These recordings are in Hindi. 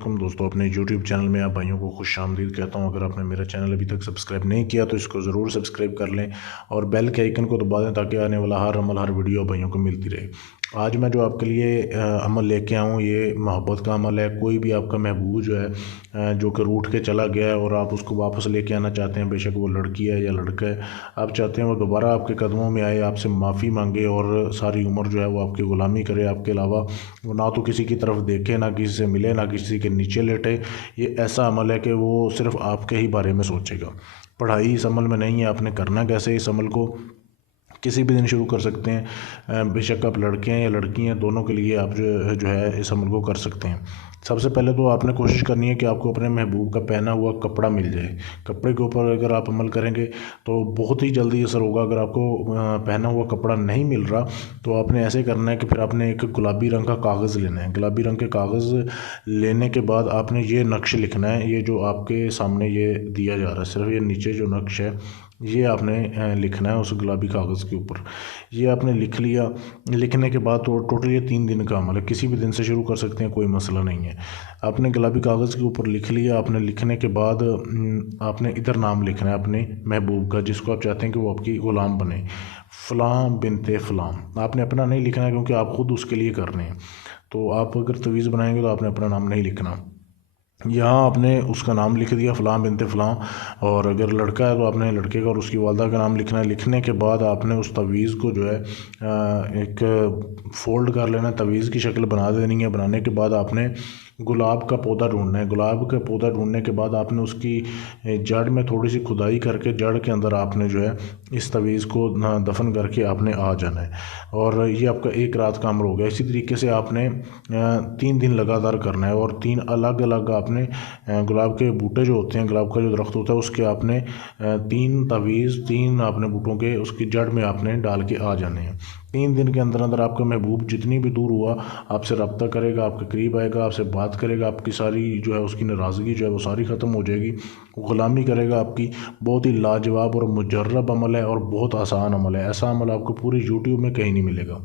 दोस्तों, अपने YouTube चैनल में आप भाइयों को खुशामदीद कहता हूं। अगर आपने मेरा चैनल अभी तक सब्सक्राइब नहीं किया तो इसको ज़रूर सब्सक्राइब कर लें और बेल के आइकन को दबा दें ताकि आने वाला हर अमल, हर वीडियो भाइयों को मिलती रहे। आज मैं जो आपके लिए अमल लेके आऊँ, ये मोहब्बत का अमल है। कोई भी आपका महबूब जो है जो कि रूठ के चला गया है और आप उसको वापस लेके आना चाहते हैं, बेशक वो लड़की है या लड़का है, आप चाहते हैं वो दोबारा आपके कदमों में आए, आपसे माफ़ी मांगे और सारी उम्र जो है वो आपकी ग़ुलामी करे। आपके अलावा वो ना तो किसी की तरफ देखे, ना किसी से मिले, ना किसी के नीचे लेटे। ये ऐसा अमल है कि वो सिर्फ आपके ही बारे में सोचेगा। पढ़ाई इस अमल में नहीं है। आपने करना कैसे, इस अमल को किसी भी दिन शुरू कर सकते हैं। बेशक आप लड़के हैं या लड़की हैं, दोनों के लिए आप जो है इस अमल को कर सकते हैं। सबसे पहले तो आपने कोशिश करनी है कि आपको अपने महबूब का पहना हुआ कपड़ा मिल जाए। कपड़े के ऊपर अगर आप अमल करेंगे तो बहुत ही जल्दी असर होगा। अगर आपको पहना हुआ कपड़ा नहीं मिल रहा तो आपने ऐसे करना है कि फिर आपने एक गुलाबी रंग का कागज़ लेना है। गुलाबी रंग के कागज़ लेने के बाद आपने ये नक्श लिखना है। ये जो आपके सामने ये दिया जा रहा है, सिर्फ ये नीचे जो नक्श है ये आपने लिखना है उस गुलाबी कागज़ के ऊपर। ये आपने लिख लिया। लिखने के बाद तो टोटल ये 3 दिन का अमल है। किसी भी दिन से शुरू कर सकते हैं, कोई मसला नहीं है। आपने गुलाबी कागज़ के ऊपर लिख लिया। आपने लिखने के बाद आपने इधर नाम लिखना है अपने महबूब का, जिसको आप चाहते हैं कि वो आपकी ग़ुलाम बने। फ़लाँ बिनते फ़लाँ। आपने अपना नहीं लिखना है क्योंकि आप ख़ुद उसके लिए कर रहे हैं। तो आप अगर तवीज़ बनाएंगे तो आपने अपना नाम नहीं लिखना। यहाँ आपने उसका नाम लिख दिया, फ़लाँ बिनते फ़लाँ। और अगर लड़का है तो आपने लड़के का और उसकी वालदा का नाम लिखना है। लिखने के बाद आपने उस तवीज़ को जो है एक फ़ोल्ड कर लेना है, तवीज़ की शक्ल बना देनी है। बनाने के बाद आपने गुलाब का पौधा ढूंढना है। गुलाब का पौधा ढूंढने के बाद आपने उसकी जड़ में थोड़ी सी खुदाई करके जड़ के अंदर आपने जो है इस तवीज़ को दफन करके आपने आ जाना है। और ये आपका एक रात का अमल हो गया। इसी तरीके से आपने 3 दिन लगातार करना है और 3 अलग अलग आपने गुलाब के बूटे जो होते हैं, गुलाब का जो दरख्त होता है उसके आपने 3 तवीज़, 3 आपने बूटों के उसकी जड़ में आपने डाल के आ जाने हैं। 3 दिन के अंदर अंदर आपका महबूब जितनी भी दूर हुआ आपसे रब्ता करेगा, आपके करीब आएगा, आपसे बात करेगा। आपकी सारी जो है उसकी नाराज़गी जो है वो सारी ख़त्म हो जाएगी। ग़ुलामी करेगा आपकी। बहुत ही लाजवाब और मुजर्रब अमल है और बहुत आसान अमल है। ऐसा अमल आपको पूरे यूट्यूब में कहीं नहीं मिलेगा।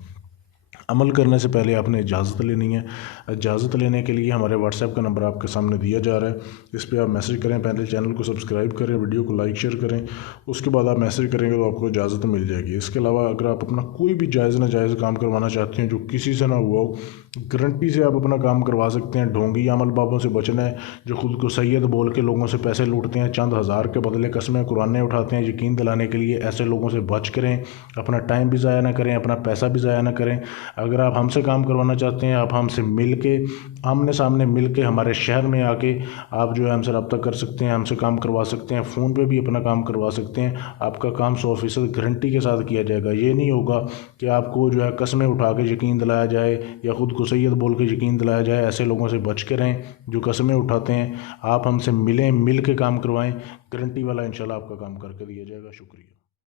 अमल करने से पहले आपने इजाज़त लेनी है। इजाज़त लेने के लिए हमारे व्हाट्सएप का नंबर आपके सामने दिया जा रहा है। इस पर आप मैसेज करें। पहले चैनल को सब्सक्राइब करें, वीडियो को लाइक शेयर करें। उसके बाद आप मैसेज करेंगे तो आपको इजाज़त मिल जाएगी। इसके अलावा अगर आप अपना कोई भी जायज़ नाजायज़ काम करवाना चाहते हैं जो किसी से ना हुआ हो, गारंटी से आप अपना काम करवा सकते हैं। ढोंगी अमल बाबों से बचना है जो खुद को सैयद बोल के लोगों से पैसे लूटते हैं, चंद हज़ार के बदले कस्में कुरानें उठाते हैं यकीन दिलाने के लिए। ऐसे लोगों से बच करें। अपना टाइम भी ज़ाया ना करें, अपना पैसा भी ज़ाया ना करें। अगर आप हमसे काम करवाना चाहते हैं, आप हमसे मिल के, आमने सामने मिल के, हमारे शहर में आके आप जो है हमसे रब्ता कर सकते हैं, हमसे काम करवा सकते हैं। फ़ोन पे भी अपना काम करवा सकते हैं। आपका काम 100% गारंटी के साथ किया जाएगा। ये नहीं होगा कि आपको जो है कस्में उठा के यकीन दिलाया जाए या ख़ुद को सैयद बोल के यकीन दिलाया जाए। ऐसे लोगों से बच के रहें जो कस्में उठाते हैं। आप हमसे मिलें, मिल के काम करवाएं। गारंटी वाला इंशाल्लाह आपका काम करके दिया जाएगा। शुक्रिया।